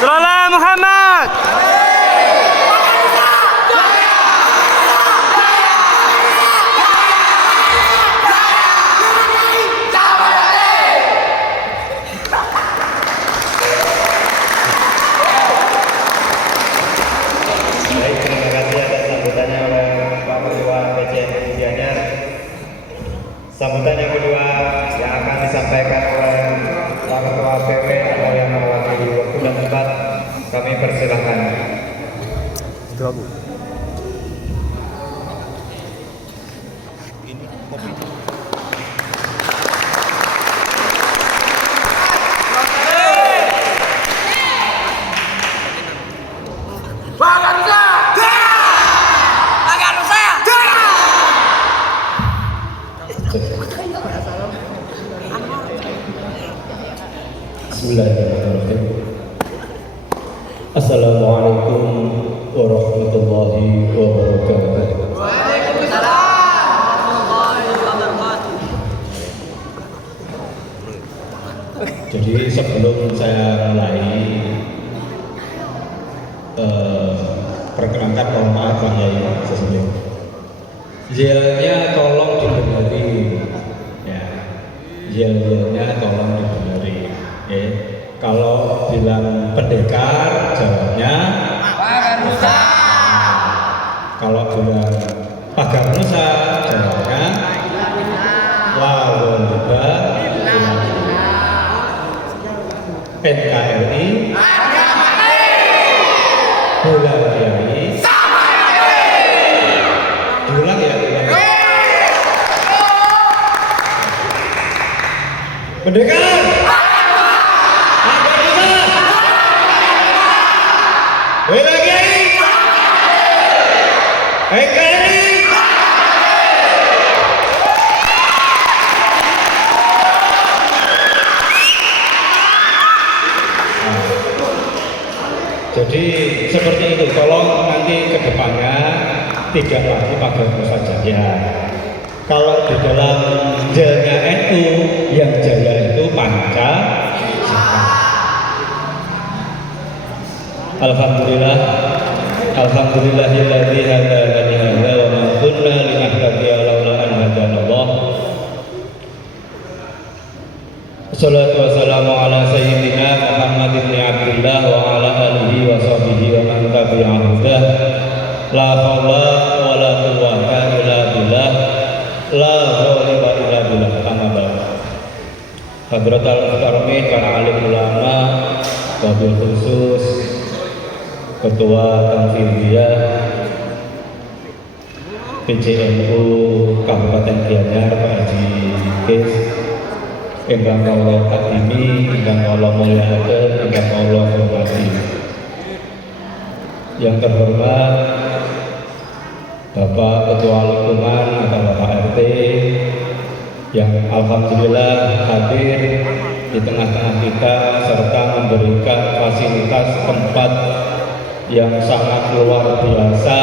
Salam Muhammad. Baik, terima kasih atas sambutannya oleh Pak Ketua PCNI Gianyar. Sambutan yang kedua yang akan disampaikan oleh Pak Ketua PW atau yang mewakili waktu dan tempat, kami persilahkan. Bismillahirrahmanirrahim. Assalamualaikum warahmatullahi wabarakatuh. Jadi sebelum saya mulai perkenalkan, mohon maaf Pak Yai sesungguhnya. Yelnya tolong dibenari, ya. Yelnya tolong dibenari. Kalau bilang pendekar, jawabnya Nusa. Kalau bilang pagar Nusa, jawabnya Lawoliba. NKRI Bulan Kiai diulang ya, pendekar Bela Kiai NKRI. Jadi seperti itu, tolong nanti ke depannya tidak lagi pagar Nusa Jaya. Kalau di dalam Jaya NU, yang Jaya itu Pancasila. Alhamdulillah, alhamdulillahilladzi hadana li hadza wa ma kunna linahtadiya laula an hadanallah. Wassalatu wassalamu ala sayyidina Muhammad ibn Abdullah wa ala alihi wa sahbihi wa man tabi'ahu hudah. La haula wa la quwwata illa billah. La ghaliba illa billah. Amma ba'd. Hadratul muhtaramin, para alim ulama, wabil khusus Ketua Tanfidiyah PCNU Kabupaten Gianyar, Pak Haji Kis, ingkang kula kadimi, ingkang kula mulyakaken, ingkang kula hormati. Yang terhormat Bapak Ketua Lingkungan atau Bapak RT yang alhamdulillah hadir di tengah-tengah kita serta memberikan fasilitas tempat yang sangat luar biasa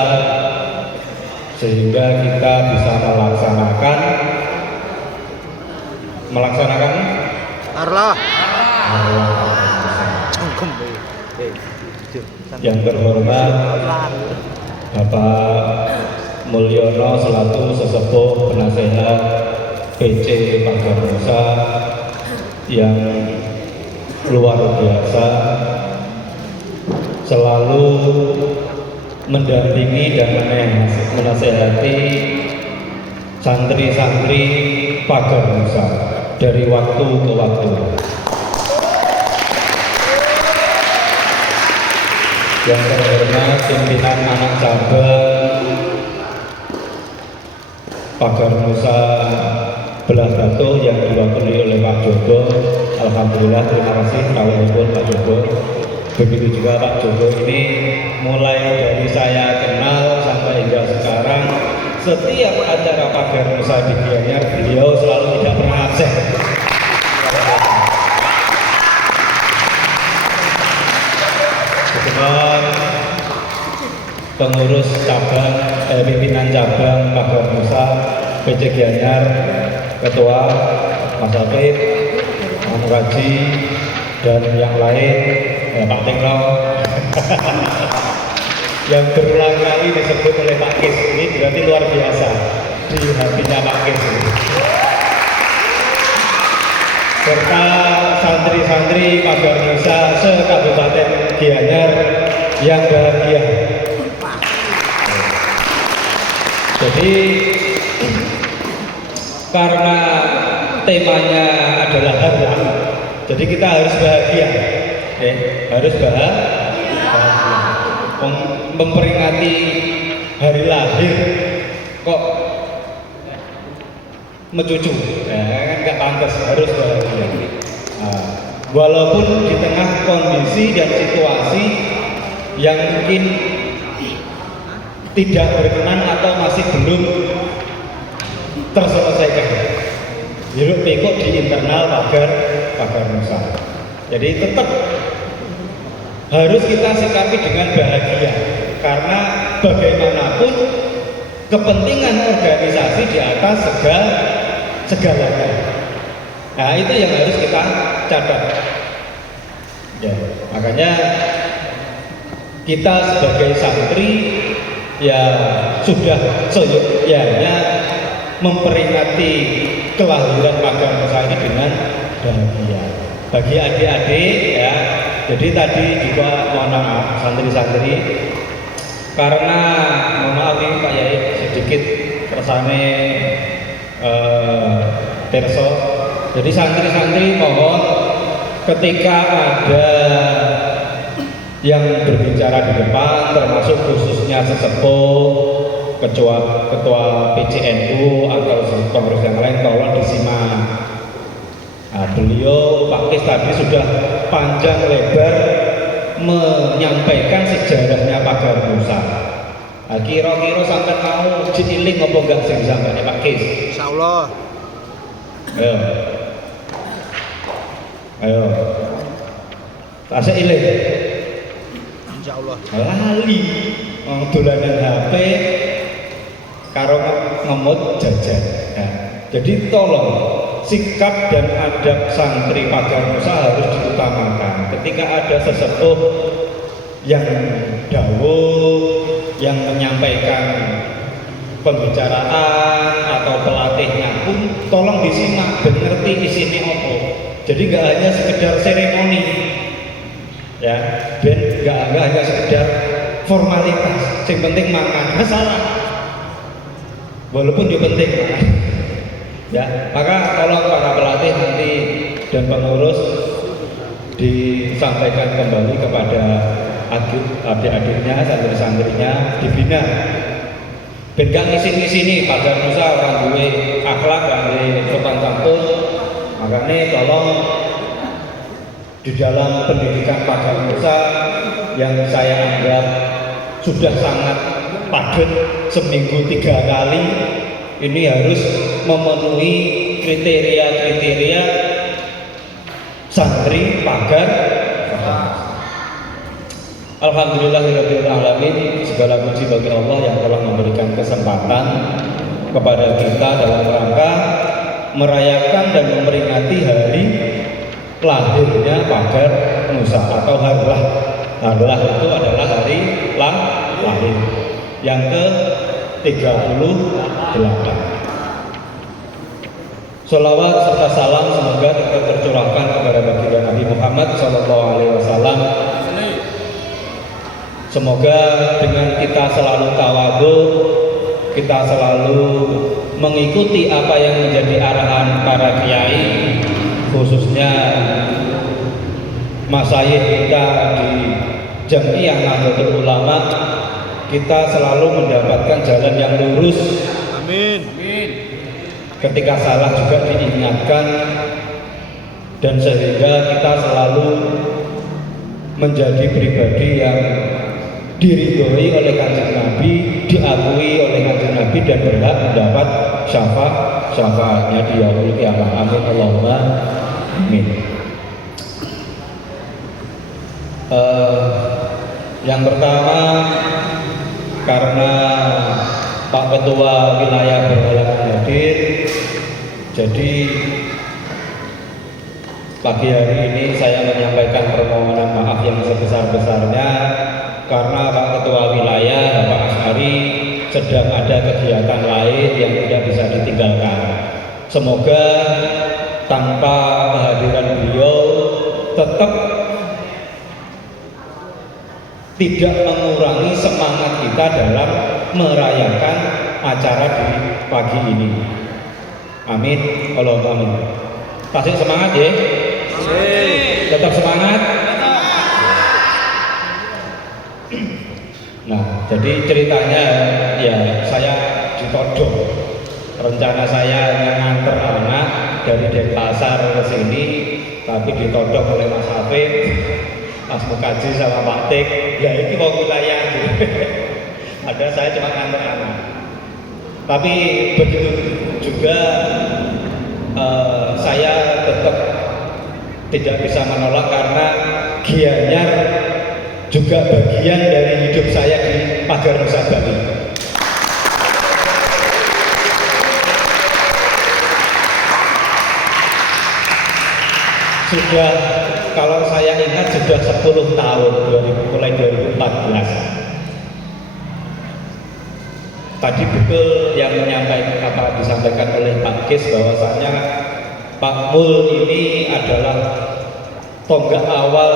sehingga kita bisa melaksanakan Arlah. Yang terhormat Bapak Mulyono selaku sesepuh penasehat PC Pagar Nusa yang luar biasa, selalu mendampingi dan menasehati santri-santri Pagar Nusa dari waktu ke waktu. Yang terhormat pimpinan anak cabang Pagar Nusa Belah Batu yang diwakili oleh Pak Joko. Alhamdulillah, terima kasih kawulipun Pak Joko. Begitu juga Pak Joko ini mulai dari saya kenal sampai hingga sekarang, setiap acara Pagar Nusa di Gianyar beliau selalu tidak pernah absen. Kebetulan pengurus cabang, pimpinan cabang Pagar Nusa PC Gianyar, Ketua Mas Afif, Mas Raji, dan yang lain Pak Tekno yang berulang kali disebut oleh Pak Kis ini berarti luar biasa di hatinya Pak Kis serta santri-santri Pagar Nusa se-Kabupaten Gianyar yang bahagia. Jadi karena temanya adalah hari, jadi kita harus bahagia, harus bahagia. Memperingati hari lahir kok mencucu, kan nggak pantas, harus bahagia. Walaupun di tengah kondisi dan situasi yang mungkin tidak berkenan atau masih belum terselesaikan, hiruk pikuk di internal Pagar Nusa. Jadi tetap harus kita sikapi dengan bahagia, karena bagaimanapun kepentingan organisasi di atas segalanya. Nah itu yang harus kita catat. Ya, makanya kita sebagai santri ya sudah seyogyanya memperingati kelahiran Pagar Nusa ini dengan bahagia. Bagi adik-adik ya, jadi tadi juga mohon maaf santri-santri karena mohon maaf nih Pak Yai sedikit kersane terso. Jadi santri-santri mohon ketika ada yang berbicara di depan termasuk khususnya sesepuh ketua PCNU atau pengurus yang lain tolong disimak. Nah, beliau Pak Kis tadi sudah panjang lebar menyampaikan sejarahnya Pagar Nusa. Nah, kira-kira sampai mau diiling apa enggak sih sampai Pak Kis? Insyaallah. Ayo. Tasik iling. Insyaallah. Lali wong dolanan HP karo ngemut jajan. Nah, jadi tolong sikap dan adab santri Pagar Nusa harus diutamakan. Ketika ada sesepuh yang dawuh, yang menyampaikan pembicaraan atau pelatihnya pun tolong disimak dan ngerti isinya apa. Jadi nggak hanya sekedar seremoni, ya, dan nggak hanya sekedar formalitas. Yang penting makan, masalah. Walaupun juga penting makan. Ya, maka tolong para pelatih nanti dan pengurus disampaikan kembali kepada adik-adiknya, santri-santrinya dibina. Ben gak ngisi-ngisi Pagar Nusa orang duwe akhlak, orang duwe sopan santun. Makanya tolong di dalam pendidikan Pagar Nusa yang saya anggap sudah sangat padat seminggu 3 kali, ini harus memenuhi kriteria-kriteria santri Pagar. Alhamdulillahirabbil alamin, segala puji bagi Allah yang telah memberikan kesempatan kepada kita dalam rangka merayakan dan memperingati hari lahirnya Pagar Nusa atau harlah. Harlah itu adalah hari lahir yang ke-38. Sholawat serta salam semoga tetap tercurahkan kepada baginda Nabi Muhammad SAW. Semoga dengan kita selalu tawadhu, kita selalu mengikuti apa yang menjadi arahan para kiai, khususnya masyayikh kita di Jamiah Nahdlatul Ulama, kita selalu mendapatkan jalan yang lurus. Amin. Ketika salah juga diingatkan, dan sehingga kita selalu menjadi pribadi yang diridhoi oleh Kanjeng Nabi, diakui oleh Kanjeng Nabi, dan berhak mendapat syafaatnya di yaumul qiyamah. Amin Allahumma amin. Yang pertama, karena Pak Ketua Wilayah berhalangan hadir, jadi pagi hari ini saya menyampaikan permohonan maaf yang sebesar-besarnya karena Pak Ketua Wilayah Bapak Asyari sedang ada kegiatan lain yang tidak bisa ditinggalkan. Semoga tanpa kehadiran beliau tetap tidak mengurangi semangat kita dalam merayakan acara di pagi ini. Amin. Allahumma amin. Kasih semangat ya. Tetap semangat. Nah, jadi ceritanya ya saya ditodong. Rencana saya nganter anak dari Denpasar ke sini, tapi ditodong oleh Mas Hafid, Mas Mukaji sama Pak Tik. Ya ini mau wilayah. Ada saya cuma nganter anak. Tapi begitu juga saya tetap tidak bisa menolak karena Gianyar juga bagian dari hidup saya di Pagar Nusa Bali. Sudah, kalau saya ingat sudah 10 tahun, mulai 2014. Tadi betul yang disampaikan oleh Pak Kis bahwasanya Pak Mul ini adalah tonggak awal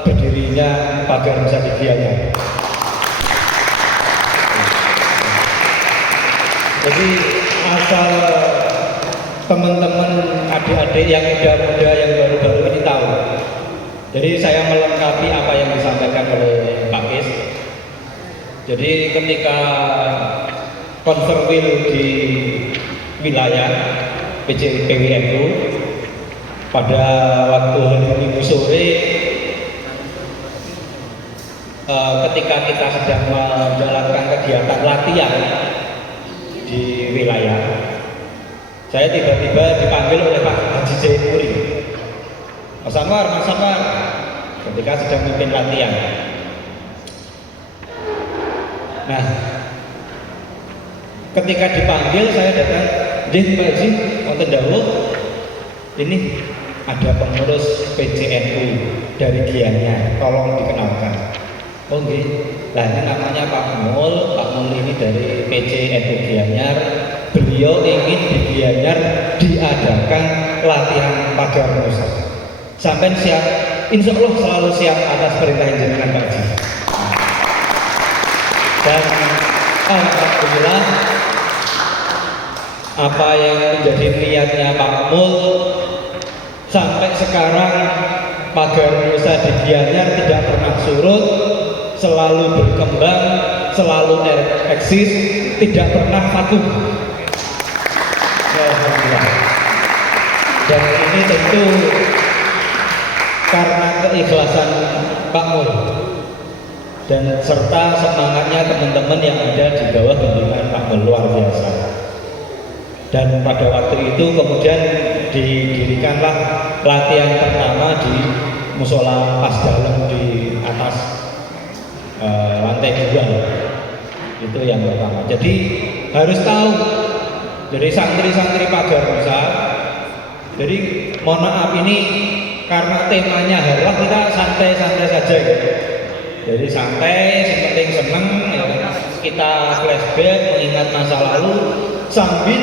berdirinya Pagar Nusa di Gianyar. Jadi asal teman-teman adik-adik yang muda-muda yang baru-baru ini tahu. Jadi saya melengkapi apa yang disampaikan oleh Pak Kis. Jadi ketika konserwil di wilayah PWNU pada waktu hari Minggu sore, ketika kita sedang menjalankan kegiatan latihan di wilayah, saya tiba-tiba dipanggil oleh Pak Haji Zainuri. Mas Anwar, ketika sedang memimpin latihan. Nah, ketika dipanggil saya datang, Pak Haji, wonten dawuh, ini ada pengurus PCNU dari Gianyar, tolong dikenalkan. Oh nggih, lah ini namanya Pak Mul ini dari PCNU Gianyar. Beliau ingin di Gianyar diadakan latihan Pagar Nusa. Sampai siap, insya Allah selalu siap atas perintah jenengan Pak Haji. Dan alhamdulillah apa yang menjadi niatnya Pak Mul sampai sekarang Pagar Nusa di Gianyar tidak pernah surut, selalu berkembang, selalu eksis, tidak pernah vakum. Alhamdulillah. Dan ini tentu karena keikhlasan Pak Mul dan serta semangatnya teman-teman yang ada di bawah bimbingan Pak Mul, luar biasa. Dan pada waktu itu kemudian didirikanlah latihan pertama di musola Pas Dalem di atas lantai 2. Itu yang pertama. Jadi harus tahu dari santri-santri Pagar Nusa. Jadi mohon maaf ini karena temanya harlah kita santai-santai saja gitu. Jadi santai, yang penting seneng ya, kita flashback mengingat masa lalu sambil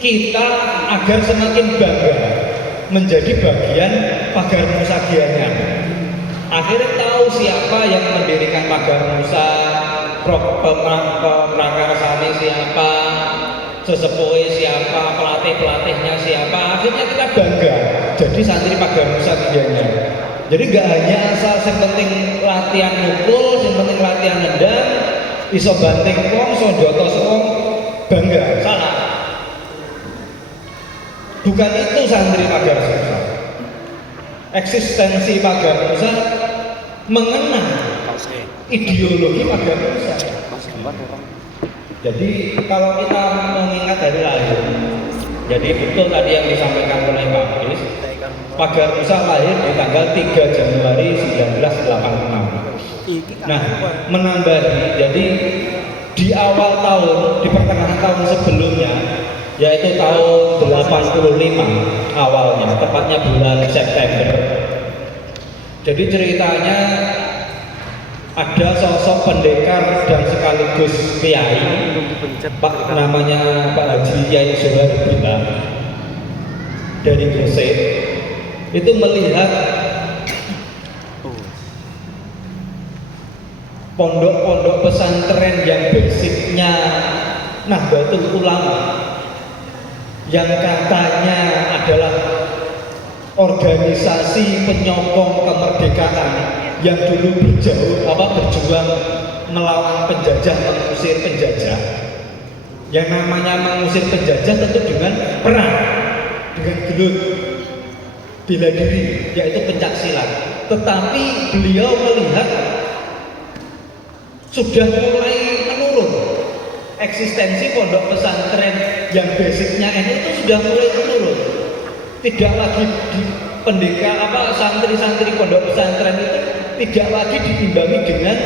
kita agar semakin bangga menjadi bagian Pagar Nusa Gianyar. Akhirnya tahu siapa yang mendirikan Pagar Nusa, prakarsane siapa, sesepuhnya siapa, pelatihnya siapa. Akhirnya kita bangga jadi santri Pagar Nusa Gianyar. Jadi gak hanya asal yang penting latihan mukul, yang penting latihan nendang, iso banting wong, iso jotos wong, bangga, salah. Bukan itu santri Pagar Nusa. Eksistensi Pagar Nusa mengenang ideologi Pagar Nusa. Jadi kalau kita mengingat dari lahir, jadi betul tadi yang disampaikan oleh Pak Kis, Pagar Nusa lahir di tanggal 3 Januari 1986. Nah, menambahi, jadi di awal tahun, di pertengahan tahun sebelumnya, yaitu tahun 85 awalnya, tepatnya bulan September. Jadi ceritanya ada sosok pendekar dan sekaligus kiai, Pak namanya Pak Haji Yai Soehar Bila dari Gresik, itu melihat pondok-pondok pesantren yang basicnya Nahdlatul Ulama, yang katanya adalah organisasi penyokong kemerdekaan yang dulu berjuang melawan penjajah, mengusir penjajah. Yang namanya mengusir penjajah tentu dengan perang, dengan gelut bela diri, yaitu pencak silat. Tetapi beliau melihat sudah mulai menurun eksistensi pondok pesantren yang basicnya itu sudah mulai menurun. Tidak lagi di santri-santri pondok pesantren itu tidak lagi diimbangi dengan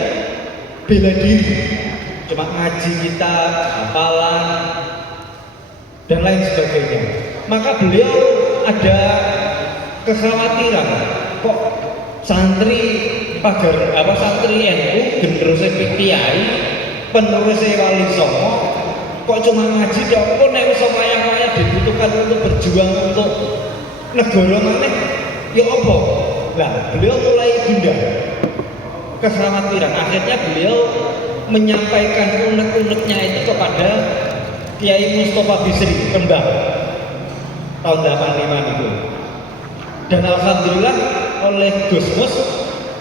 bela diri, cuma ngaji kita, hafalan dan lain sebagainya. Maka beliau ada kekhawatiran, kok santri santri NU generasi kiai penerus Wali Songo kok cuma ngaji dok, kok nek iso kaya dibutuhkan untuk berjuang untuk negara maneh ya apa? Nah, beliau mulai gundah kekhawatiran. Akhirnya beliau menyampaikan unek-uneknya itu kepada Kiai Mustofa Bisri Kembang tahun 85 itu. Dan alhamdulillah oleh Gusmus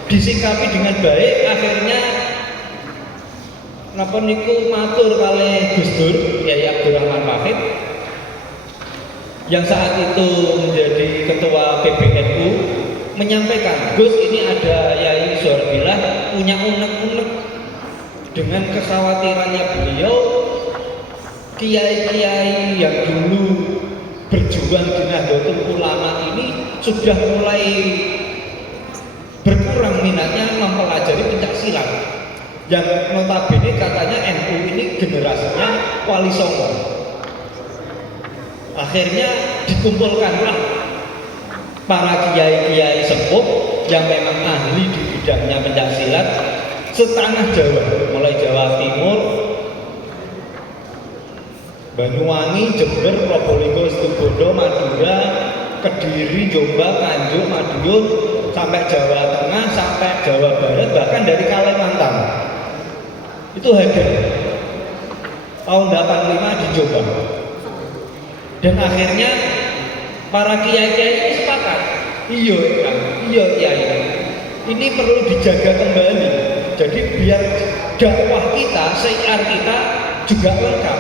disikapi dengan baik. Akhirnya napa niku matur kalih Gus Dur Yai Abdurrahman Wahid yang saat itu menjadi ketua PBNU, menyampaikan, Gus, ini ada Yai Soehar Bila punya unek-unek dengan kekhawatirannya beliau, kiai-kiai yang dulu berjuang di Nahdlatul Ulama ini sudah mulai berkurang minatnya mempelajari pencak silat, yang notabene katanya NU ini generasinya Wali Songo. Akhirnya dikumpulkanlah para kiai-kiai sepuh yang memang ahli di bidangnya pencak silat setanah Jawa, mulai Jawa Timur, Banyuwangi, Jember, Probolinggo, Situbondo, Madura, Kediri, Jombang, Nganjuk, Madiun, sampai Jawa Tengah, sampai Jawa Barat, bahkan dari Kalimantan itu hadir tahun 85 di Jombang. Dan akhirnya para kiai-kiai ini sepakat, iya ini perlu dijaga kembali. Jadi biar dakwah kita, syiar kita juga lengkap.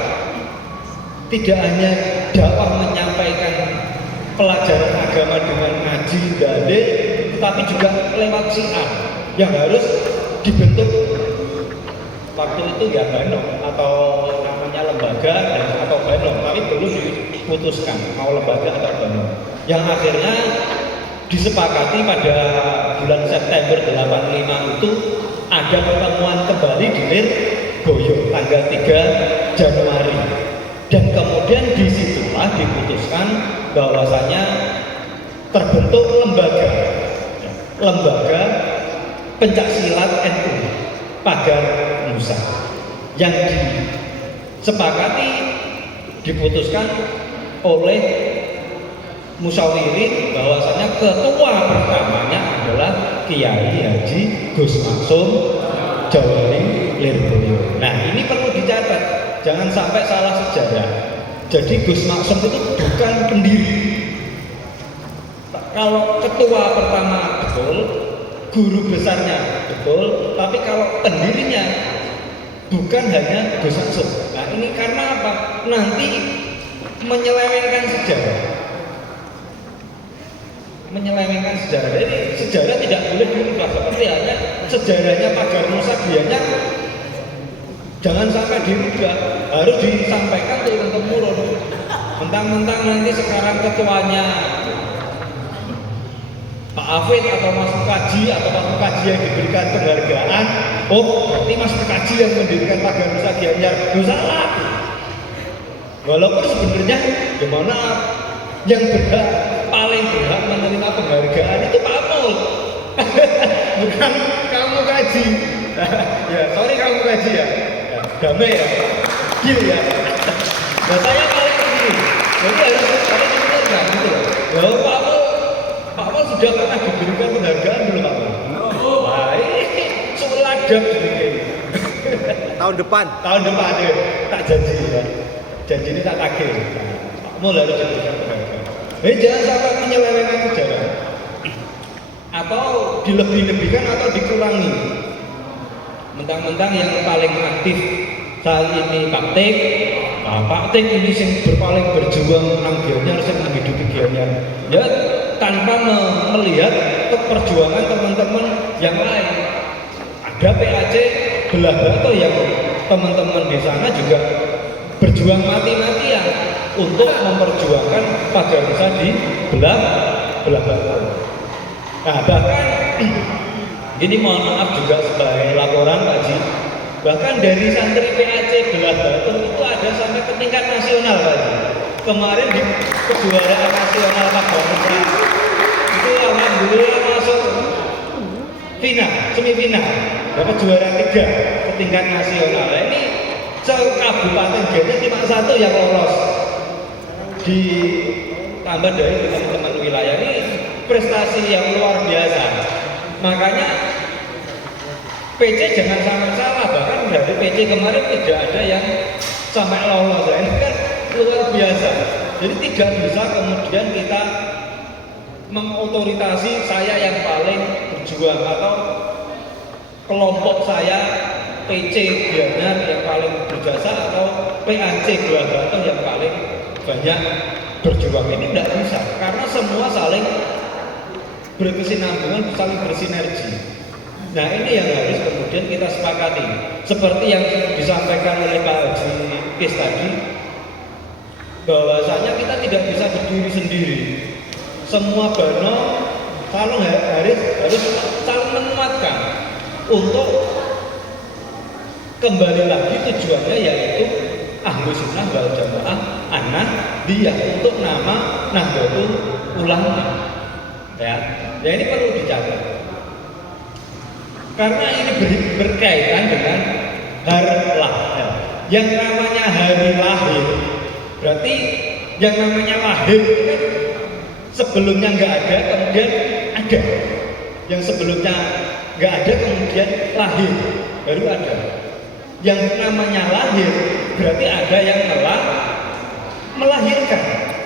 Tidak hanya dakwah menyampaikan pelajaran agama dengan ngaji, dalil, tetapi juga lewat syiar yang harus dibentuk. Waktu itu ya Banom atau namanya lembaga atau Banom, tapi belum diputuskan mau lembaga atau Banom. Yang akhirnya disepakati pada bulan September 85 itu ada pertemuan kembali di Lirboyo tanggal 3 Januari. Dan kemudian disitulah diputuskan bahwasanya terbentuk lembaga pencak silat NU Pagar Nusa yang disepakati diputuskan oleh musyawirin bahwasanya ketua pertamanya adalah Kiai Haji Gus Maksum Jawari Lirboyo. Nah, ini perlu dicatat, jangan sampai salah sejarah. Jadi Gus Maksum itu bukan pendiri. Kalau ketua pertama betul, guru besarnya betul, tapi kalau pendirinya bukan hanya Gus Maksum. Nah, ini karena apa? Nanti menyelewengkan sejarah. Jadi sejarah tidak boleh dirubah, seperti halnya sejarahnya Pagar Nusa Gianyar jangan sampai dirubah, harus disampaikan turun temurun. Mentang-mentang nanti sekarang ketuanya Pak Afid atau Mas Mukaji atau Mas Mukaji yang diberikan penghargaan, oh berarti Mas Mukaji yang mendirikan Pagar Nusa Gianyar, salah. Walaupun sebenarnya gimana yang paling berhak menerima penghargaan itu Pak Mul. Bukan kamu kaji. Ya, sorry kamu kaji ya. Damai ya. Deal ya. Nah, saya paling begini. Jadi harus dibenarkan gitu loh. Loh, Pak Mul sudah pernah diberikan penghargaan belum Pak Mul? Wah, ini suladap sedikit. Tahun depan. Tahun depan ya, tak janji ya. Janji ini tak tagih. Pak Mul harus diberikan penghargaan. Jangan sampai menyelewengkan sejarah. Atau dilebih-lebihkan atau dikurangi. Mentang-mentang yang paling aktif saat ini Pak Tik. Nah, Pak Tik ini yang paling berjuang menang Gianyar, yang menghidupi Gianyar. Ya, tanpa melihat perjuangan teman-teman yang lain. Ada PAC Belah Batu yang teman-teman di sana juga berjuang mati-matian untuk memperjuangkan pagar nusa di Belah Batu. Nah, bahkan ini mohon maaf juga sebagai laporan Pak Ji, bahkan dari santri PAC Belah Batu itu ada sampai ke tingkat nasional Pak Ji. Kemarin di kejuaraan nasional pagar nusa itu alhamdulillah masuk final, semifinal, dapat juara 3 ke tingkat nasional. Nah, ini se-Kabupaten Gianyar cuma 1 yang lolos, ditambah dari teman-teman wilayah. Ini prestasi yang luar biasa. Makanya PC jangan sampai salah, bahkan dari PC kemarin tidak ada yang sampai lolos. Ini kan luar biasa. Jadi tidak bisa kemudian kita mengotoritasi saya yang paling berjuang atau kelompok saya PC Gianyar yang paling berjasa atau PAC Belah Batu yang paling banyak berjuang. Ini tidak bisa karena semua saling berkesinambungan, saling bersinergi. Nah, ini yang harus kemudian kita sepakati. Seperti yang disampaikan oleh Pak Haji Kis tadi, bahwasanya kita tidak bisa berdiri sendiri. Semua bano harus saling menguatkan untuk kembali lagi tujuannya, yaitu Ahlus Sunnah wal Jamaah An-Nahdliyah, untuk nama Nahdlatul Ulama. Ya, ini perlu dicatat. Karena ini berkaitan dengan hari lahir. Yang namanya hari lahir, berarti yang namanya lahir itu kan sebelumnya nggak ada, kemudian ada. Yang sebelumnya nggak ada, kemudian lahir, baru ada. Yang namanya lahir berarti ada yang melahirkan.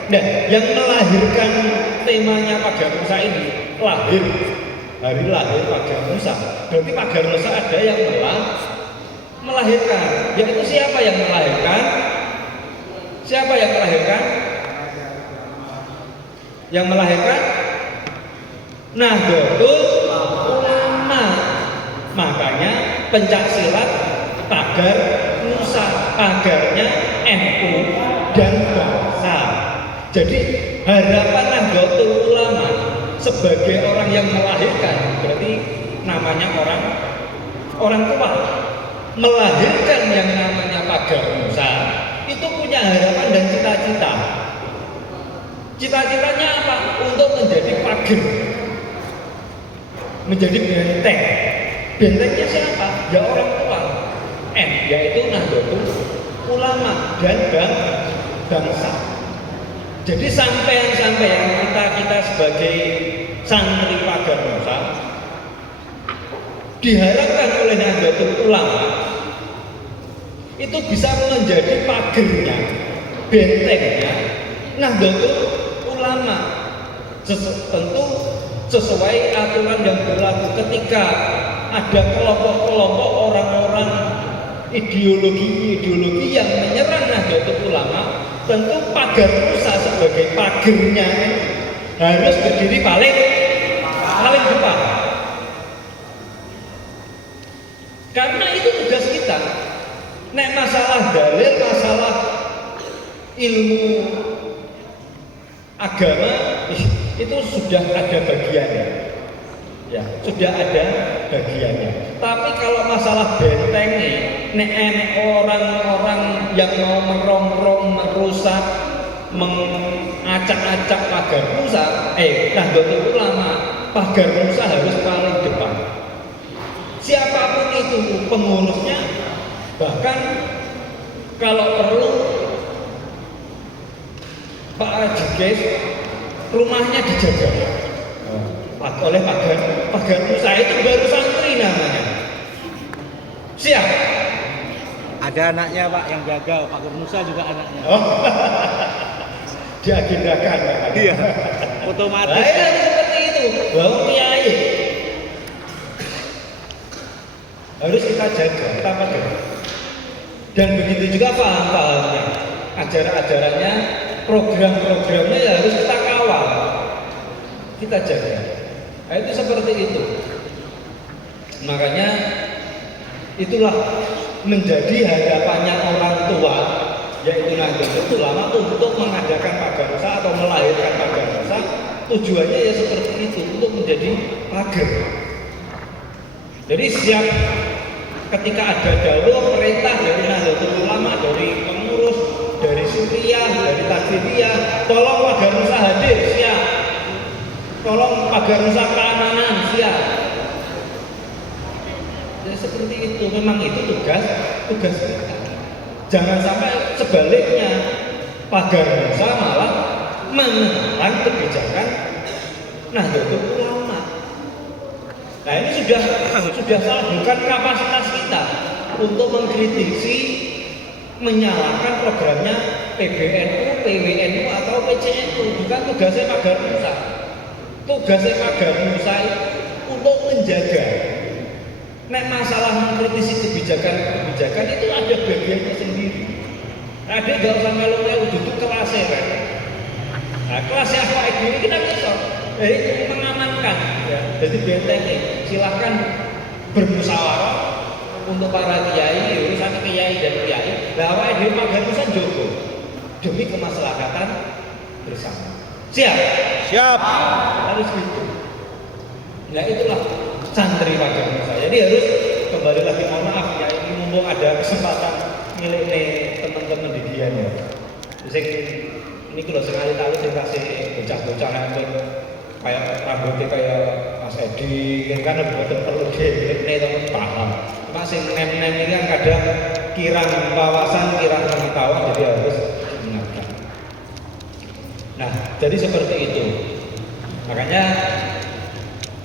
Nah, yang melahirkan temanya pagar nusa ini lahir, hari lahir pagar nusa. Berarti pagar nusa ada yang melahirkan. Yaitu siapa yang melahirkan? Siapa yang melahirkan? Yang melahirkan Nahdlatul Ulama. Makanya pencaksilat pagar nusa, pagarnya NU dan bangsa. Jadi harapan Nahdlatul Ulama sebagai orang yang melahirkan, berarti namanya orang tua melahirkan yang namanya pagar nusa, itu punya harapan dan cita-cita. Cita-citanya apa? Untuk menjadi pagar, menjadi benteng. Bentengnya siapa? Ya orang tua, yaitu Nahdlatul Ulama dan bangsa. Jadi sampai-sampai kita sebagai santri pagar nusa diharapkan oleh Nahdlatul Ulama itu bisa menjadi pagernya, bentengnya Nahdlatul Ulama. Tentu sesuai aturan yang berlaku ketika ada kelompok-kelompok orang-orang ideologi yang menyerang Nahdlatul Ulama. Tentu pagar nusa sebagai pagernya harus berdiri paling depan. Karena itu tugas kita. Nek masalah dalil, masalah ilmu agama itu sudah ada bagiannya. ya sudah ada bagiannya. Tapi kalau masalah benteng nek orang-orang yang mau merongrong, merusak, mengacak-acak pagar Musa, Nahdlatul Ulama, pagar Musa harus paling depan. Siapapun itu pengurusnya, bahkan kalau perlu Pak Ajikes rumahnya dijaga oleh pagar Musa, itu baru santri namanya. Siap. Ada anaknya Pak yang gagal, Pak Musa juga anaknya. Oh. Diagendakan Pak. Iya. Otomatis. Nah, ya, seperti itu. Bahwa kiai harus kita jaga, kita pakai. Dan begitu juga paham-pahamnya, ajaran-ajarannya, program-programnya ya harus kita kawal, kita jaga. Nah, itu seperti itu. Makanya itulah menjadi harapannya orang tua, yaitu Nahdlatul Ulama, untuk mengadakan pagar Musa atau melahirkan pagar Musa. Tujuannya ya seperti itu, untuk menjadi pagar. Jadi siap ketika ada dawuh perintah dari Nahdlatul Ulama, dari pengurus, dari Suriah, dari Takfiriyah, tolong pagar Musa hadir, siap. Tolong pagar Musa keamanan, siap. Ya seperti itu, memang itu tugas kita. Jangan sampai sebaliknya pagar Musa malah menentang kebijakan Nahdlatul Ulama. Nah, ini sudah salah, bukan kapasitas kita untuk mengkritisi, menyalahkan programnya PBNU, PWNU atau PCNU. Bukan tugasnya pagar Musa. Tugasnya pagar Musa untuk menjaga. Nek masalah mengkritisi kebijakan itu ada bagiannya sendiri. Ada nggak usah melu-melu duduk kelasnya kan. Nah, kelasnya apa ini kita bisa mengamankan. Ya. Jadi bentengnya silahkan bermusyawarah untuk para kiai, urusan kiai dan kiai. Bahwa ini pagar Musa jogo demi kemaslahatan bersama. Siap? Siap. Harus gitu. Nah itulah santri pagar Musa. Jadi harus kembali lagi, mohon maaf ya, ini mumpung ada kesempatan milik teman-teman di dia ya. Ini kalau sekali tahu saya kasih bocah-bocah rambut kayak rambutnya kayak Mas Edi, kan betul perlu ini teman paham. Cuma sing nem-nem ini kan kadang kirang wawasan, kirang pengetahuan, jadi harus diingatkan. Nah, jadi seperti itu. Makanya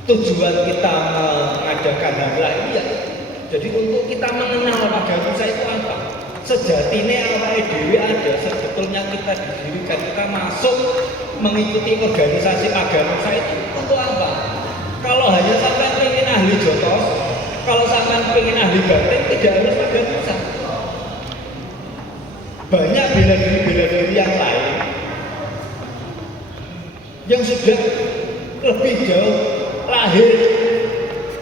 tujuan kita mengadakan hamlah ini ya, jadi untuk kita mengenal pagar Musa itu apa. Sejatinya awake dhewe ada, sebetulnya kita didirikan, kita masuk mengikuti organisasi pagar Musa itu untuk apa? Kalau hanya sampai ingin ahli jotos, kalau sampai ingin ahli batin, tidak harus pagar Musa. Banyak bela diri yang lain yang sudah lebih jauh lahir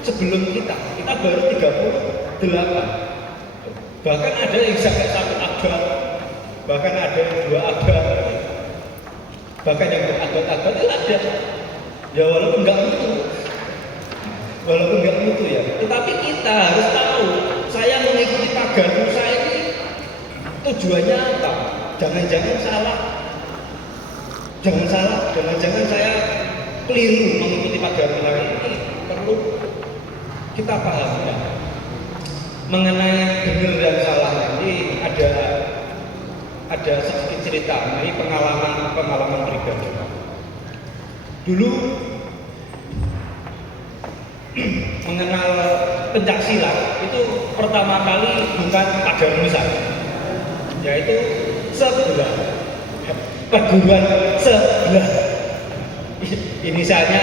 sebelum kita baru 38. Bahkan ada yang sampai 1 abad, bahkan ada yang 2 abad, bahkan yang berabad-abad itu ada. Ya walaupun nggak mutu ya, tetapi kita harus tahu, saya mengikuti pagar Musa ini tujuannya apa? Jangan-jangan salah, jangan-jangan saya keliru mengikuti pagar Musa ini. Perlu kita paham ya. Mengenai benar dan salah ini ada sedikit cerita, ini pengalaman pribadi. Dulu mengenal pencaksilat itu pertama kali bukan pagar Musa, yaitu sebelah perguruan sebelah, inisialnya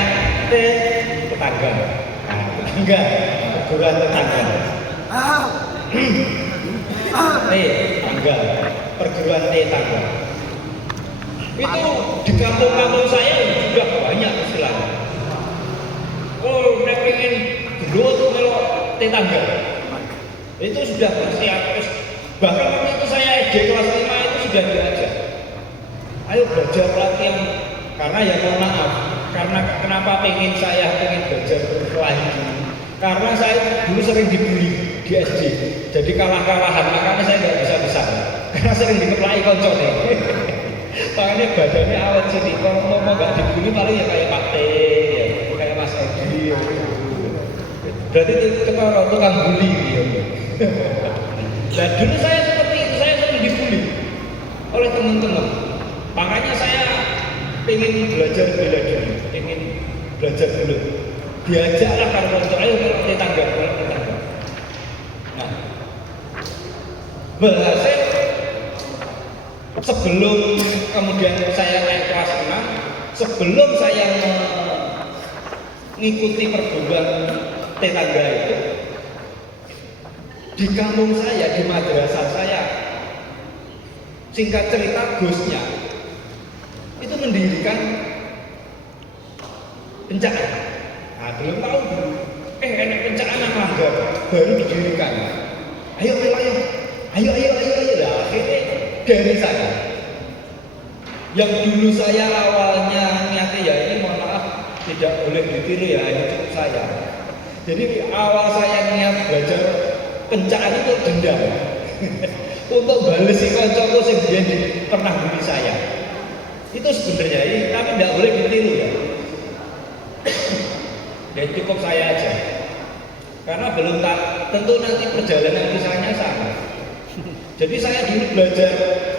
tetangga, perguruan tetangga. Tangga, perguruan tangga. Itu di kampung-kampung saya juga banyak istilahnya. Oh, saya pengen gelut melok tangga. Itu sudah bersiap. Bahkan waktu itu saya SD kelas 5 itu sudah diajak. Ayo belajar pelatihan, karena ya mohon maaf, karena kenapa saya pengen belajar kelahi dulu. Karena saya dulu sering dibully di SD, jadi kalah-kalahan, makanya saya nggak bisa besar. Karena sering dikeplai konco nih. Makanya badannya awet sini. Kalau mau nggak dibully paling ya kayak Pak T, ya, kayak Mas Edi. Ya. Berarti itu orang tukang bully ya. Dan dulu saya seperti itu, saya sering dibully oleh teman-teman. Makanya saya pengen belajar bela diri, pengen belajar dulu. Diajaklah karena ayo kalau tetangga. Nah, berhasil sebelum kemudian saya naik kelas 6, sebelum saya mengikuti perguruan tetangga itu, di kampung saya, di madrasah saya, singkat cerita gusnya itu mendirikan pencakar. Nah, belum tahu dulu. Enak pencakar anak mangga baru didirikan. Ayo. Lah, akhirnya dari saya. Yang dulu saya awalnya niatnya ya ini mohon maaf tidak boleh ditiru ya, ini cukup saya. Jadi awal saya niat belajar pencakar itu dendam. Untuk bales si koncoku sing pernah bully saya. Itu sebenarnya ini, tapi tidak boleh ditiru ya. Dan cukup saya aja. Karena belum tak tentu nanti perjalanan kisahnya sama. Jadi saya dulu belajar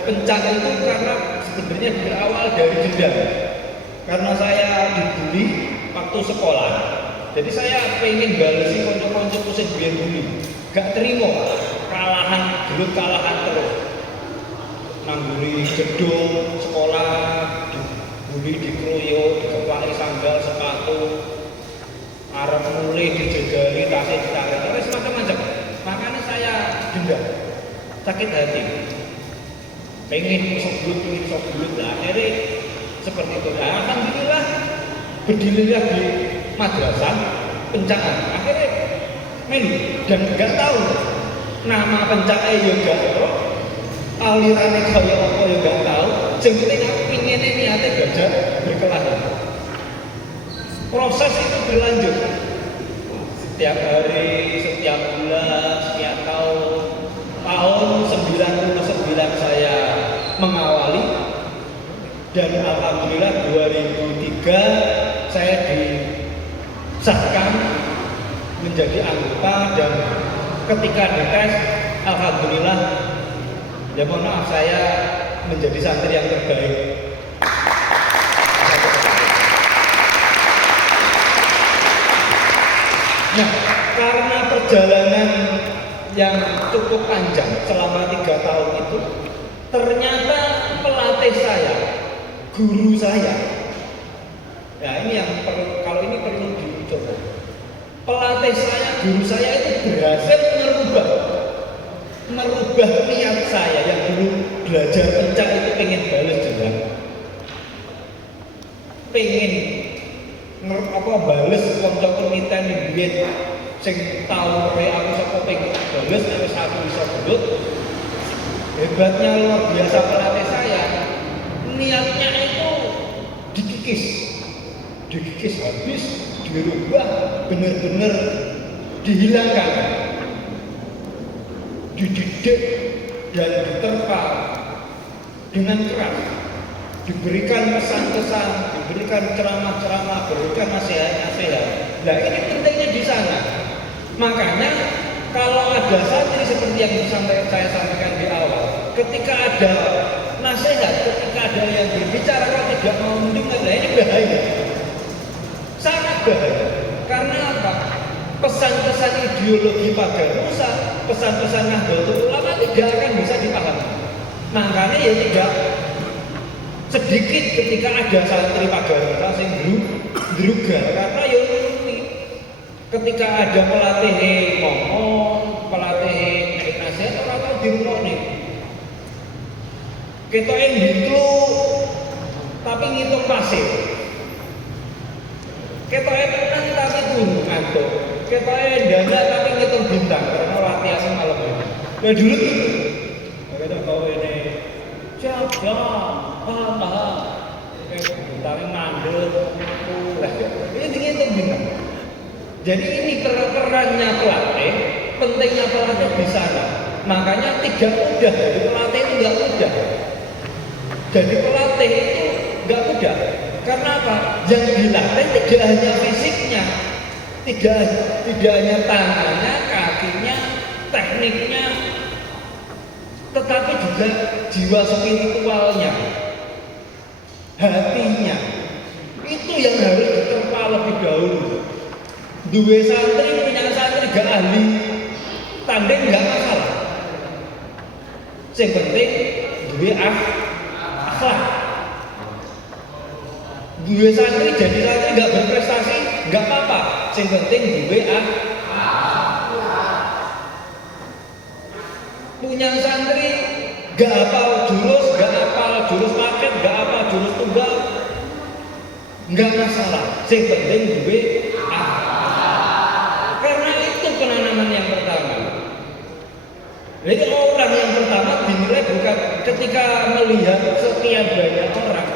pencakar itu karena sebenarnya berawal dari dendam. Karena saya dibully waktu sekolah. Jadi saya pengen balesi konco-konco sing biyen bully. Gak terima kalahan terus. Nangguri gedung sekolah, dibully, dikeroyok, dikeplaki sandal, sepatu, arep mulai dijegali, tasnya ditarik, terus macam-macam. Makanya saya dendam, sakit hati, pengen sok lah. Akhirnya seperti itu. Nah, alhamdulillah berdirilah di madrasah pencakar. Akhirnya melu dan nggak tahu nama pencakar juga alirannya kaya apa ya nggak tahu. Yang penting aku pinginnya niatnya belajar berkelahi. Proses itu berlanjut setiap hari, setiap bulan, setiap tahun. Tahun 99 saya mengawali dan alhamdulillah 2003 saya disahkan menjadi anggota dan ketika dites alhamdulillah ya mohon maaf saya menjadi santri yang terbaik. Nah, karena perjalanan yang cukup panjang selama 3 tahun itu, ternyata pelatih saya, guru saya, ya ini yang kalau ini perlu dicoba. Pelatih saya, guru saya itu berhasil merubah niat saya yang dulu belajar pencak itu pengen balas juga, pengen bales konco niteni duit sing tau kowe aku sapa pengen bales terus aku bisa belut. Hebatnya luar biasa pelatih saya, niatnya itu dikikis habis, dirubah benar-benar dihilangkan, dididik dan diterpa dengan keras, diberikan pesan-pesan, diberikan ceramah-ceramah, diberikan nasihat-nasihat. Nah ini pentingnya di sana. Makanya kalau ada santri seperti yang saya sampaikan di awal, ketika ada nasihat, ketika ada yang berbicara kalau tidak mau mendengar, nah ini bahaya, sangat bahaya. Karena apa? Pesan-pesan ideologi pagar Musa, pesan-pesan Nahdlatul Ulama tidak akan bisa dipahami. Makanya ya tidak sedikit ketika ada santri pagar Musa sing druga, karena ya ketika ada pelatih ngomong, pelatih naik nasihat orang tahu di rumah nih. Kita gitu, tapi ngitung pasir. Kita tenang tapi turun ngantuk. Kita dana tapi ngitung bintang karena latihan malam ini. Nah dulu gitu. Kita tahu ini jaga, paham. Bintangnya mandel, ini ngitung bintang. Jadi ini perannya pelatih, pentingnya pelatih di sana. Makanya tidak mudah, jadi pelatih itu nggak mudah. Jadi pelatih itu nggak mudah. Karena apa? Yang dilatih tidak hanya fisiknya, tidak hanya tangannya, kakinya, tekniknya, tetapi juga jiwa spiritualnya, hatinya. Itu yang harus diterpa lebih dahulu. Dua santri punya santri gak ahli tanding gak masalah. Yang penting dua akhlak. Dua santri jadi santri gak berprestasi gak apa-apa. Yang penting dua punya santri gak hafal jurus paket, gak hafal jurus tunggal, gak masalah. Yang penting dua karena itu penanaman yang pertama. Jadi orang yang pertama dinilai bukan ketika melihat sekian banyak orang,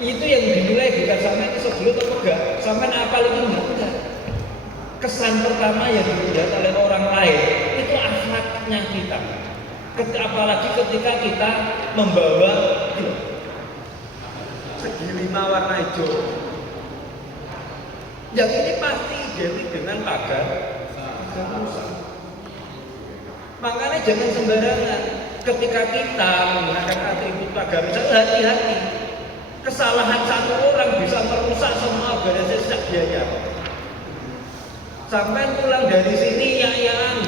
itu yang dinilai bukan sampai itu sebelum atau enggak, sampai apal itu enggak. Kesan pertama yang dilihat oleh orang lain itu akhlaknya kita. Apalagi ketika kita membawa segi 5 warna hijau, yang ini pasti identik dengan pagar rusak. Makanya jangan sembarangan ketika kita menggunakan atribut pagar rusak, hati-hati. Kesalahan satu orang bisa merusak semua organisasi sedianya. Sampai pulang dari sini yang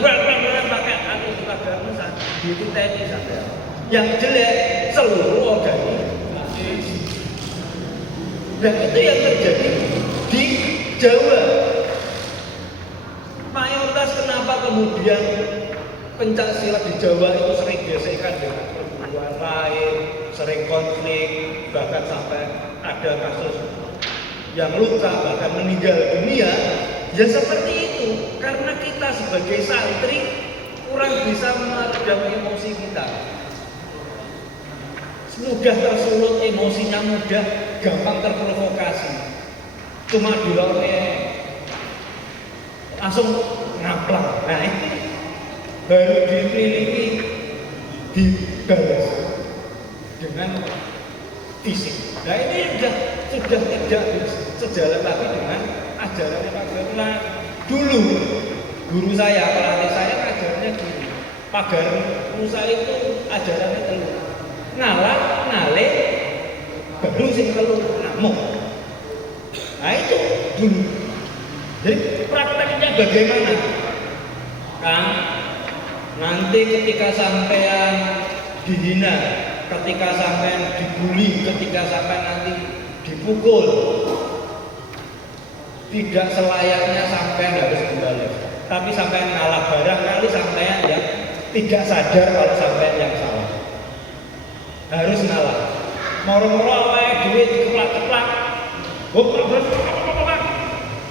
pakai atribut pagar rusak, dititeni sampai. Yang jelek seluruh organisasi. Dan itu yang terjadi di Jawa. Mayoritas kenapa kemudian pencak silat di Jawa itu sering gesekan dengan perguruan lain, sering konflik, bahkan sampai ada kasus yang luka bahkan meninggal dunia. Ya seperti itu, karena kita sebagai santri kurang bisa meredam emosi kita. Mudah tersulut emosinya, mudah gampang terprovokasi. Cuma dilorong langsung ngaplak. Nah itu baru dikelilingi dibalas dengan fisik. Nah ini sudah tidak sejalan lagi dengan ajaran pagar. Nah dulu guru saya, pelatih saya ajarannya gini, pagar rusak itu ajarannya telur, ngalah, ngalih, baru sing telur ngamuk. Nah itu dulu. Jadi prakteknya bagaimana? Kang, nanti ketika sampean dihina, ketika sampean dibully, ketika sampean nanti dipukul, tidak selayaknya sampean harus kembali. Tapi sampean ngalah, barangkali sampean yang tidak sadar kalau sampean yang salah. Harus ngalah. Moro-moro awake dhewe dikeplak-keplak.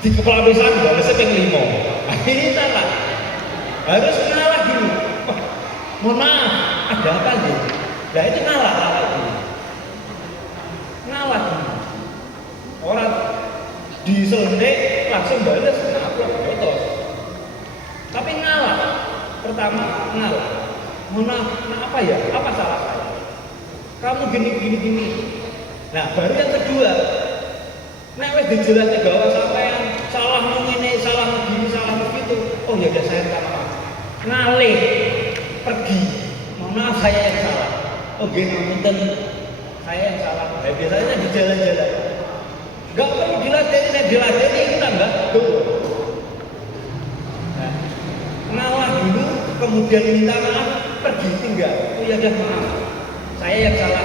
Dikeplak pisan balesnya ping 5. Akhirnya salah. Harus ngalah dulu. Mohon maaf, ada apa gitu? Nah itu ngalah dulu. Ngalah dulu. Orang diselendek langsung bales, ngaplok botos. Tapi ngalah. Pertama ngalah. Mohon maaf, apa ya? Apa salah saya? Kamu gini. Nah baru yang kedua. Nek wis dijelaske bahwa sampean salah ngene, salah begini, salah begitu. Oh ya udah saya minta maaf. Ngalih pergi. Mohon maaf saya yang salah. Oh nggih ngapunten. Saya yang salah. Nah, biasanya di jalan-jalan. Enggak perlu diladeni, nek diladeni kita enggak betul. Nah, ngalah dulu kemudian minta maaf, pergi tinggal. Oh ya udah maaf. Saya yang salah.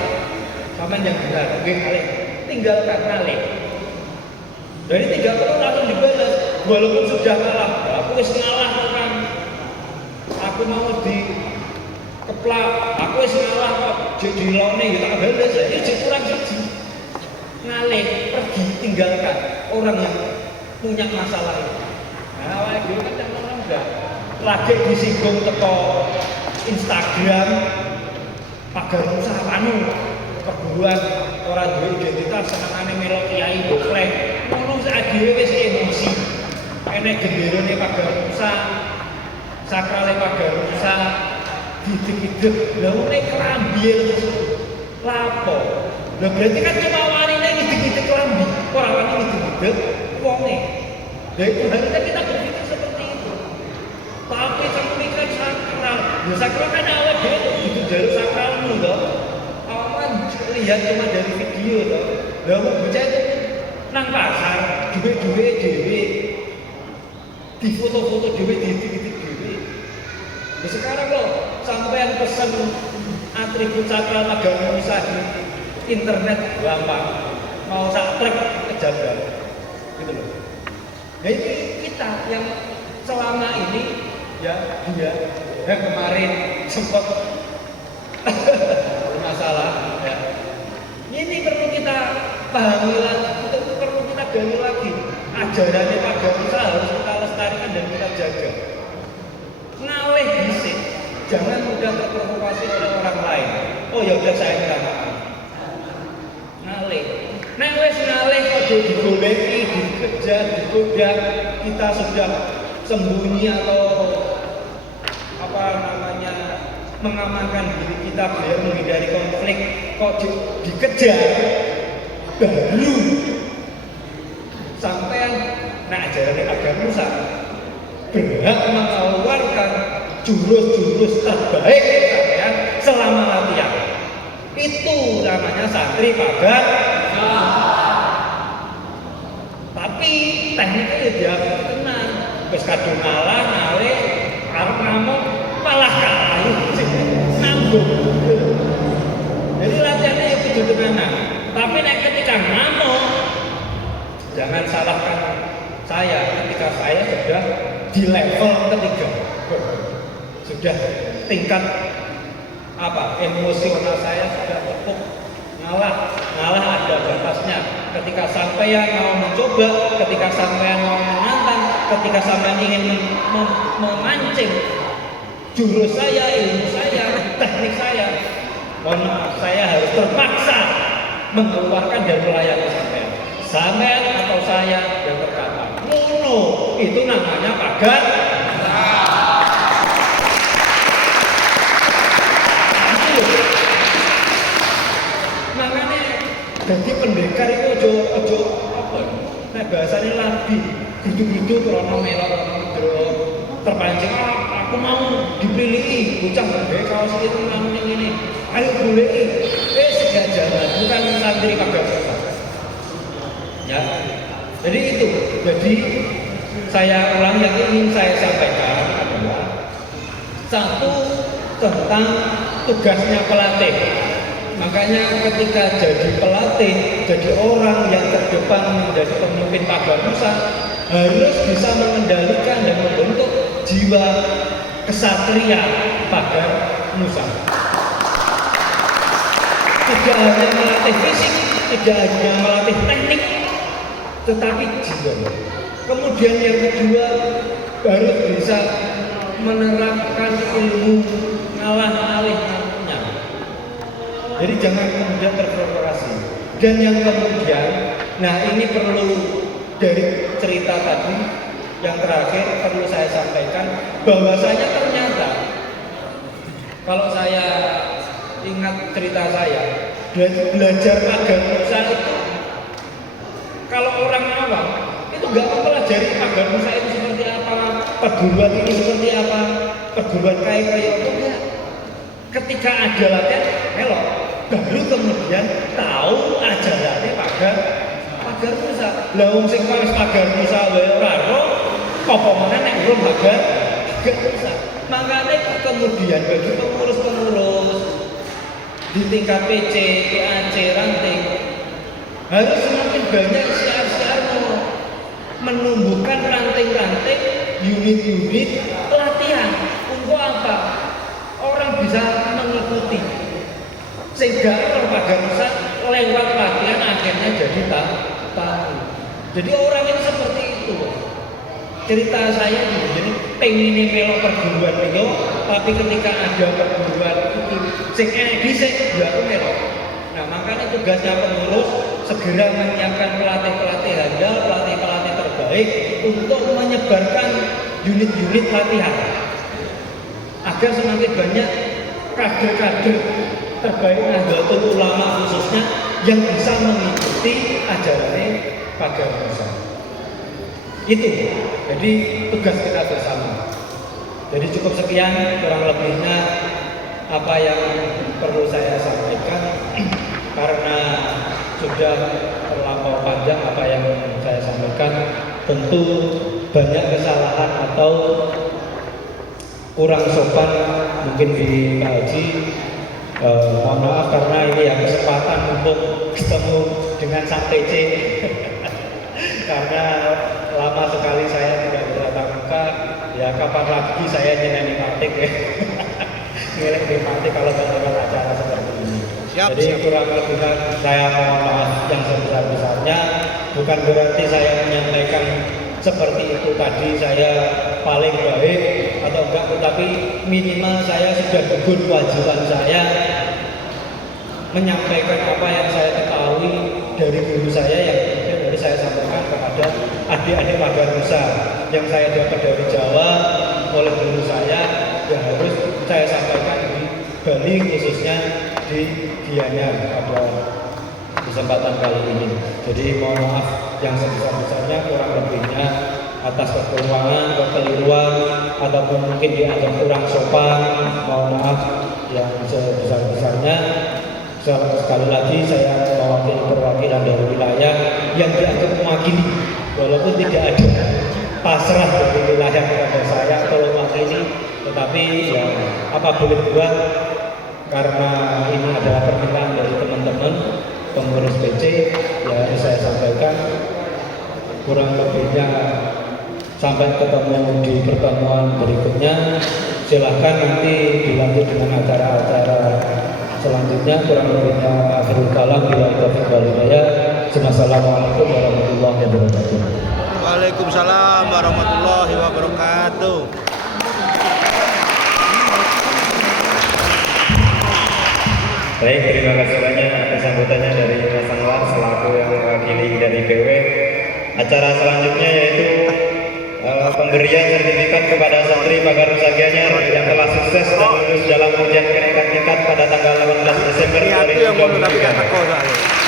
Sampean yang benar. Nggih ngalih. Tinggalkan ngalih. Dari 30 langsung dibalas, walaupun sudah kalah. Aku wis ngalah kan, aku mau dikeplak, aku wis ngalah kok, jadi lone ya tak balas. Ini jadi kurang siji. Ngalih, pergi, tinggalkan orang yang punya masalah itu. Nah, awalnya dulu kan orang enggak lagi disinggung teko Instagram, pagar rusak anu perguruan orang duwe identitas senengane melok kiai dokleng. Ngono sak dhewe wis emosi. enek genderone pagar Musa, sakrale pagar Musa, didik-didik. Lah ngene kelambi lapo. Lah berarti kan cuma wanine didik-didik kelambi, ora wani didik-didik wonge. Lah itu harusnya kita berpikir seperti itu. Tapi sampai kan sakral, ya sakral kan awal dhewe itu jalur sakralmu toh. Awan lihat cuma dari video toh. Lah mau baca itu nang pasar, duwe-duwe dhewe. Di foto-foto dhewe didik-didik dhewe. Ya sekarang kok sampean pesen atribut sakral agama Musa di internet gampang. Mau sak truk kejaga. Gitu loh. Nah ini kita yang selama ini ya kemarin sempat bermasalah ya. Ini perlu kita pahami lagi, itu perlu kita gali lagi. Ajarannya pagar Musa harus kita lestarikan dan kita jaga. Ngalih bisik, jangan mudah terprovokasi oleh orang lain. Oh ya udah saya minta maaf. Ngalih. Nek wis ngalih kok digoleki, dikejar, digoda, kita sudah sembunyi atau apa namanya mengamankan diri kita biar menghindari konflik, kok dikejar baru sampai ajaran agama Musa berhak mengeluarkan jurus-jurus terbaik sampean selama latihan. Itu namanya santri pagar. Tapi tekniknya ya dia tenang. Wis kadung ngalah, ngalih, arep ngamuk malah kalah. Nanggung. Jadi latihannya ya kudu tenanan. Tapi nek ketika ngamuk jangan salahkan saya ketika saya sudah di level ketiga. Sudah tingkat emosional saya sudah cukup ngalah ada batasnya. Ketika sampean mau mencoba, ketika sampean mau menantang, ketika sampean ingin memancing jurus saya, ilmu saya, teknik saya, mohon maaf, saya harus terpaksa mengeluarkan dan melayani sampean atau saya yang terkata mono, itu namanya pagar. Jadi pendekar itu ojo apa? Nah bahasanya labi, grudu-grudu krono melok terpancing. Aku mau dipilih, bocah bergaya kaos itu namanya ini. Ayo boleh, segala jalan, bukan santri pagar. Ya, jadi itu. Jadi saya ulang yang ingin saya sampaikan adalah satu tentang tugasnya pelatih. Makanya ketika jadi pelatih, jadi orang yang terdepan menjadi pemimpin pagar Musa harus bisa mengendalikan dan membentuk jiwa kesatria pagar Musa. Tidak hanya melatih fisik, tidak hanya melatih teknik, tetapi jiwa. Kemudian yang kedua harus bisa menerapkan ilmu ngalah-ngalih. Jadi jangan kemudian terprovokasi. Dan yang kemudian, nah ini perlu dari cerita tadi yang terakhir perlu saya sampaikan bahwasanya ternyata kalau saya ingat cerita saya belajar pagar Musa itu kalau orang awam itu nggak mempelajari pagar Musa itu seperti apa, perguruan ini seperti apa, perguruan kayak apa enggak. Ketika ada latihan, melok. Baru kemudian tahu ajarannya pagar Musa. Lah wong sing wis pagar Musa wae ora ro, apa meneh nek urung pagar Musa. Makanya kemudian bagi pengurus-pengurus di tingkat PC, PAC, ranting harus semakin banyak siar-siar menumbuhkan ranting-ranting, unit-unit pelatihan. Untuk apa? Orang bisa mengikuti. Sehingga orang pagar Musa lewat latihan akhirnya jadi tahu. Jadi orang ini seperti itu. Cerita saya juga jadi pengen melok perguruan beliau, tapi ketika ada perguruan itu sing dhisik ya aku melok. Nah makanya tugasnya pengurus segera menyiapkan pelatih-pelatih handal, pelatih-pelatih terbaik baik untuk menyebarkan unit-unit latihan agar semakin banyak kader-kader terbaik Nahdlatul Ulama khususnya yang bisa mengikuti ajaran Pagar Musa. Itu jadi tugas kita bersama. Jadi cukup sekian kurang lebihnya apa yang perlu saya sampaikan karena sudah terlampau panjang apa yang saya sampaikan. Tentu banyak kesalahan atau kurang sopan mungkin di Pak Haji. Mohon maaf karena ini ya kesempatan untuk ketemu dengan Sang PC karena lama sekali saya tidak bertatap muka. Ya kapan lagi saya nyeneni Matik ya. Ngelek di Matik kalau dalam acara seperti ini. Jadi kurang lebih saya mohon maaf yang sebesar-besarnya. Bukan berarti saya menyampaikan seperti itu tadi saya paling baik atau enggak, tetapi minimal saya sudah gugur kewajiban saya menyampaikan apa yang saya ketahui dari guru saya yang kemudian dari saya sampaikan kepada adik-adik Pagar Musa yang saya dapat dari Jawa oleh guru saya yang harus saya sampaikan di Bali khususnya di Gianyar pada kesempatan kali ini. Jadi mohon maaf yang sebesar-besarnya kurang lebihnya atas kekurangan, kekeliruan ataupun mungkin dianggap kurang sopan, mohon maaf yang sebesar-besarnya. Sekali lagi saya mewakili perwakilan dari wilayah yang dianggap mewakili walaupun tidak ada pasrah dari wilayah kepada saya kalau mewakili, tetapi ya apa boleh buat karena ini adalah permintaan dari teman-teman pengurus PC ya saya sampaikan. Kurang lebihnya sampai ketemu di pertemuan berikutnya, silahkan nanti dilanjut dengan acara-acara selanjutnya. Kurang lebihnya akhirul kalam bila taufiq wal hidayah. Wassalamualaikum warahmatullahi wabarakatuh. Waalaikumsalam warahmatullahi wabarakatuh. Baik, terima kasih banyak atas sambutannya dari Mas Anwar selaku yang mewakili dari PW. Acara selanjutnya yaitu pemberian sertifikat kepada santri Pagar Musa Gianyar yang telah sukses dan lulus dalam ujian kenaikan tingkat pada tanggal 18 Desember 2023.